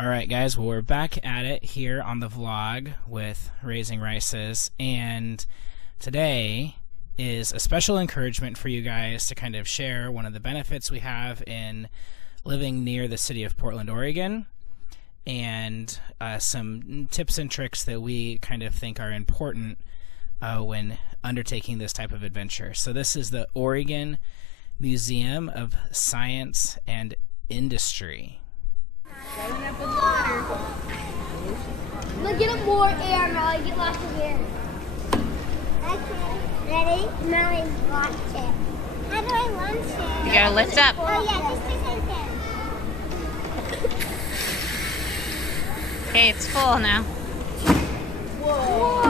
Alright guys, well we're back at it here on the vlog with Raising Rices, and today is a special encouragement for you guys to kind of share one of the benefits we have in living near the city of Portland, Oregon, and some tips and tricks that we kind of think are important when undertaking this type of adventure. So this is the Oregon Museum of Science and Industry. Filling up with water. Look, get more air now. I get lots of air. Okay. Ready? Now I launch it. How do I launch it? You gotta lift up. Oh yeah, just like that. Okay, it's full now. Whoa.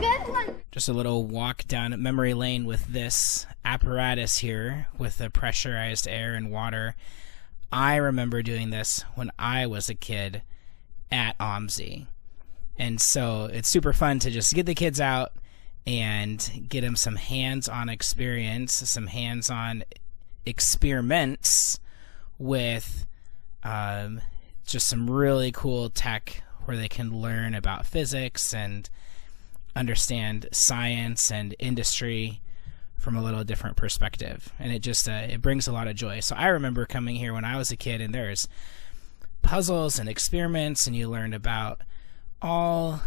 Good one. Just a little walk down memory lane with this apparatus here with the pressurized air and water. I remember doing this when I was a kid at OMSI. And so it's super fun to just get the kids out and get them some hands-on experience, some hands-on experiments with just some really cool tech where they can learn about physics and understand science and industry from a little different perspective, and it just it brings a lot of joy. So I remember coming here when I was a kid, and there's puzzles and experiments, and you learned about all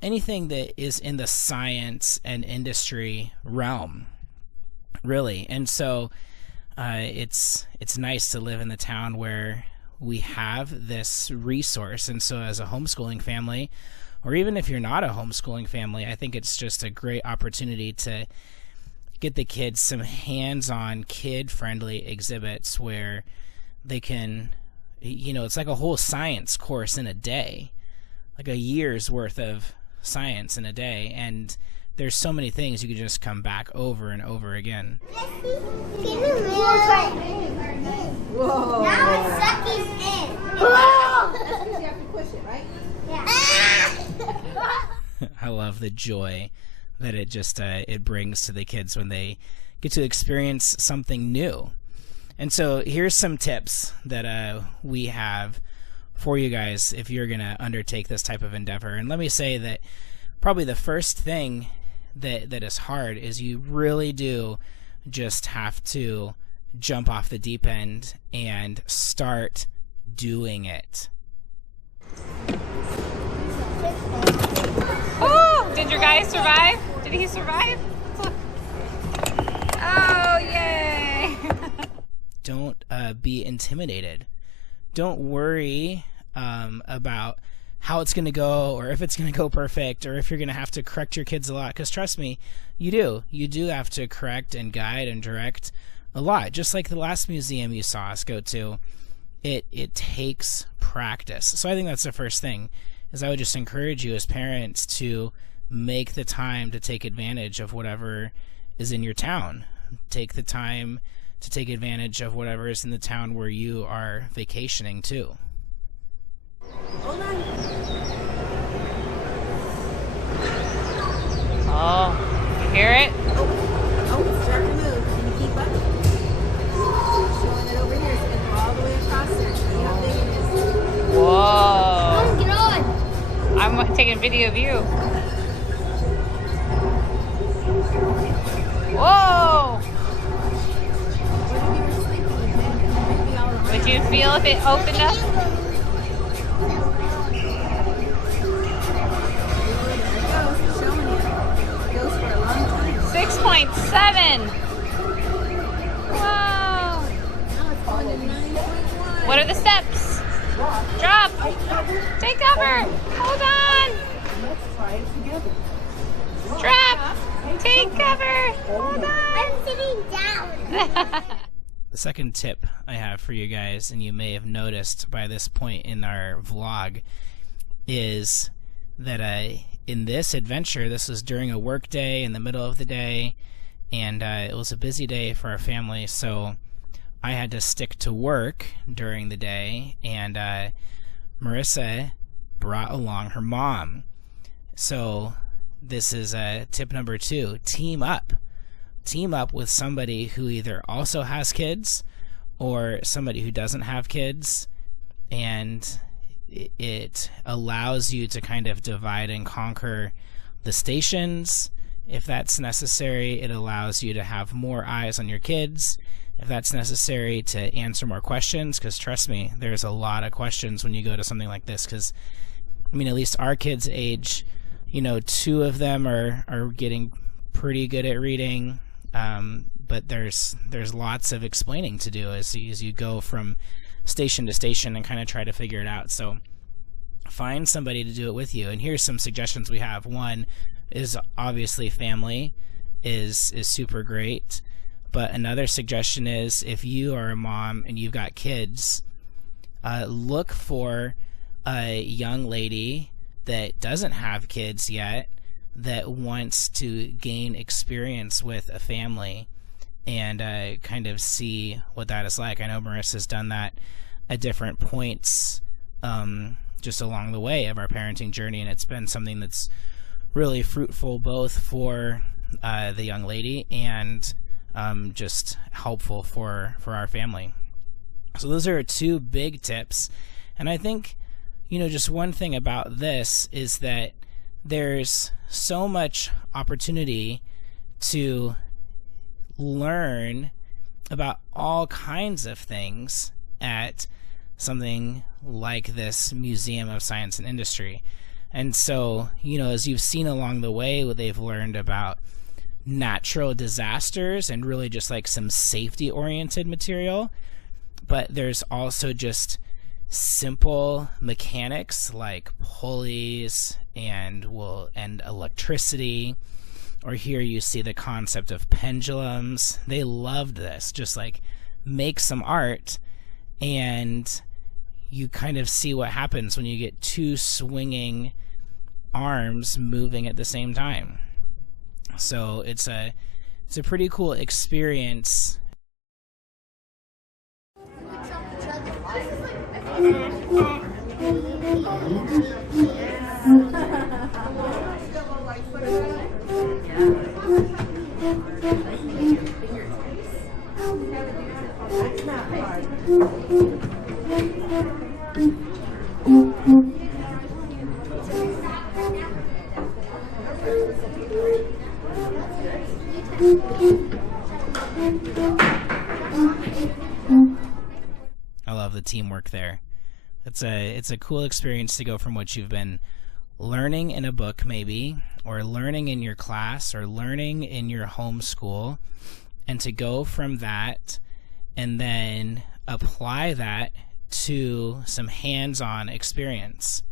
anything that is in the science and industry realm, really. And so it's nice to live in the town where we have this resource. And so as a homeschooling family, or even if you're not a homeschooling family, I think it's just a great opportunity to get the kids some hands-on, kid-friendly exhibits where they can, you know, it's like a whole science course in a day, like a year's worth of science in a day, and there's so many things you can just come back over and over again. Whoa. Now it's sucking in. That's because you have to push it, right? Yeah. I love the joy that it just it brings to the kids when they get to experience something new. And so here's some tips that we have for you guys if you're gonna undertake this type of endeavor. And let me say that probably the first thing that is hard is you really do just have to jump off the deep end and start doing it. Oh, did your guy survive? Did he survive? Oh, yay! Don't be intimidated. Don't worry about how it's going to go, or if it's going to go perfect, or if you're going to have to correct your kids a lot. Because trust me, you do. You do have to correct and guide and direct a lot. Just like the last museum you saw us go to, it takes practice. So I think that's the first thing, is I would just encourage you as parents to make the time to take advantage of whatever is in your town. Take the time to take advantage of whatever is in the town where you are vacationing too. Hold on. Oh, you hear it? Oh, it's starting to move. Can you keep up? Showing it over here. It's going to go all the way across there. See how big it is? Whoa. Get on. I'm taking a video of you. Whoa! Would you feel if it opened up? 6.7. Wow. What are the steps? Drop. Take cover. Hold on. Drop. Take cover. Hold on. I'm sitting down. The second tip I have for you guys, and you may have noticed by this point in our vlog, is that in this adventure, this was during a work day in the middle of the day, and it was a busy day for our family, so I had to stick to work during the day, and Marissa brought along her mom. So this is tip number 2. Team up. Team up with somebody who either also has kids or somebody who doesn't have kids, and it allows you to kind of divide and conquer the stations if that's necessary. It allows you to have more eyes on your kids if that's necessary, to answer more questions, because trust me, there's a lot of questions when you go to something like this, because I mean, at least our kids' age, you know, 2 of them are getting pretty good at reading, but there's lots of explaining to do as you go from station to station and kind of try to figure it out. So find somebody to do it with you. And here's some suggestions we have. One is obviously family is super great, but another suggestion is, if you are a mom and you've got kids, look for a young lady that doesn't have kids yet that wants to gain experience with a family and kind of see what that is like. I know Marissa's done that at different points just along the way of our parenting journey, and it's been something that's really fruitful both for the young lady and just helpful for our family. So those are 2 big tips. And I think, you know, just one thing about this is that there's so much opportunity to learn about all kinds of things at something like this Museum of Science and Industry. And so, you know, as you've seen along the way, they've learned about natural disasters and really just like some safety oriented material, but there's also just simple mechanics like pulleys and electricity, or here you see the concept of pendulums. They loved this, just like make some art and you kind of see what happens when you get 2 swinging arms moving at the same time. So it's a pretty cool experience. I love the teamwork there. It's a cool experience to go from what you've been learning in a book maybe, or learning in your class, or learning in your home school, and to go from that and then apply that to some hands-on experience.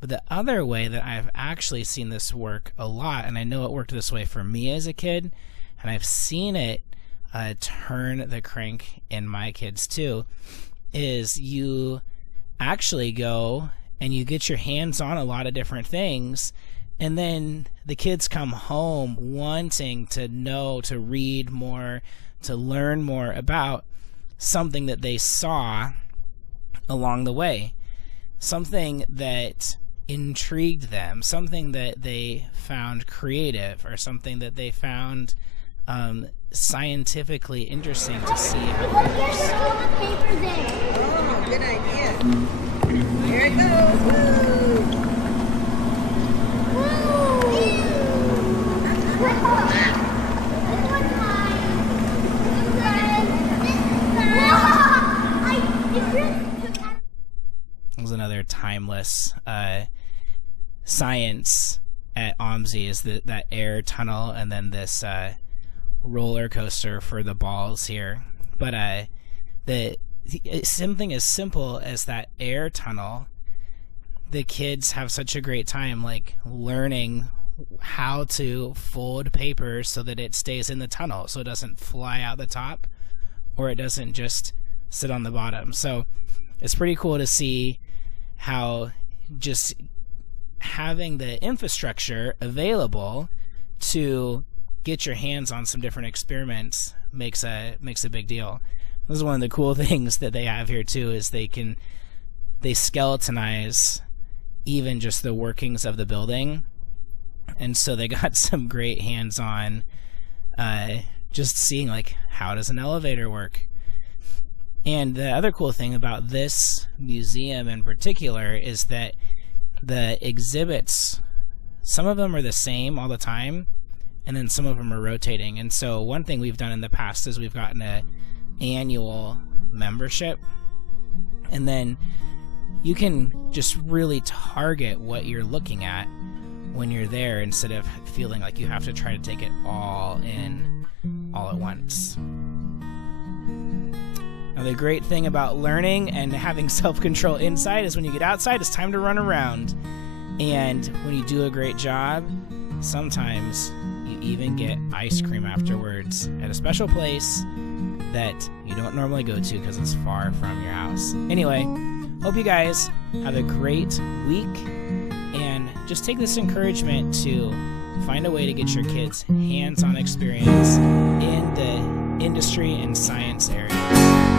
But the other way that I've actually seen this work a lot, and I know it worked this way for me as a kid, and I've seen it turn the crank in my kids too, is you actually go and you get your hands on a lot of different things, and then the kids come home wanting to know, to read more, to learn more about something that they saw along the way, something that intrigued them, something that they found creative, or something that they found scientifically interesting to see. Oh, good idea. Here it goes. There's another timeless science at OMSI is that air tunnel, and then this roller coaster for the balls here. But something as simple as that air tunnel, the kids have such a great time like learning how to fold paper so that it stays in the tunnel, so it doesn't fly out the top, or it doesn't just sit on the bottom. So it's pretty cool to see how just having the infrastructure available to get your hands on some different experiments makes a big deal. This is one of the cool things that they have here too, is they skeletonize even just the workings of the building, and so they got some great hands-on just seeing like, how does an elevator work, And the other cool thing about this museum in particular is that the exhibits, some of them are the same all the time, and then some of them are rotating. And so one thing we've done in the past is we've gotten an annual membership, and then you can just really target what you're looking at when you're there instead of feeling like you have to try to take it all in all at once. Now, the great thing about learning and having self-control inside is when you get outside, it's time to run around. And when you do a great job, sometimes you even get ice cream afterwards at a special place that you don't normally go to because it's far from your house. Anyway, hope you guys have a great week, and just take this encouragement to find a way to get your kids hands-on experience in the industry and science area.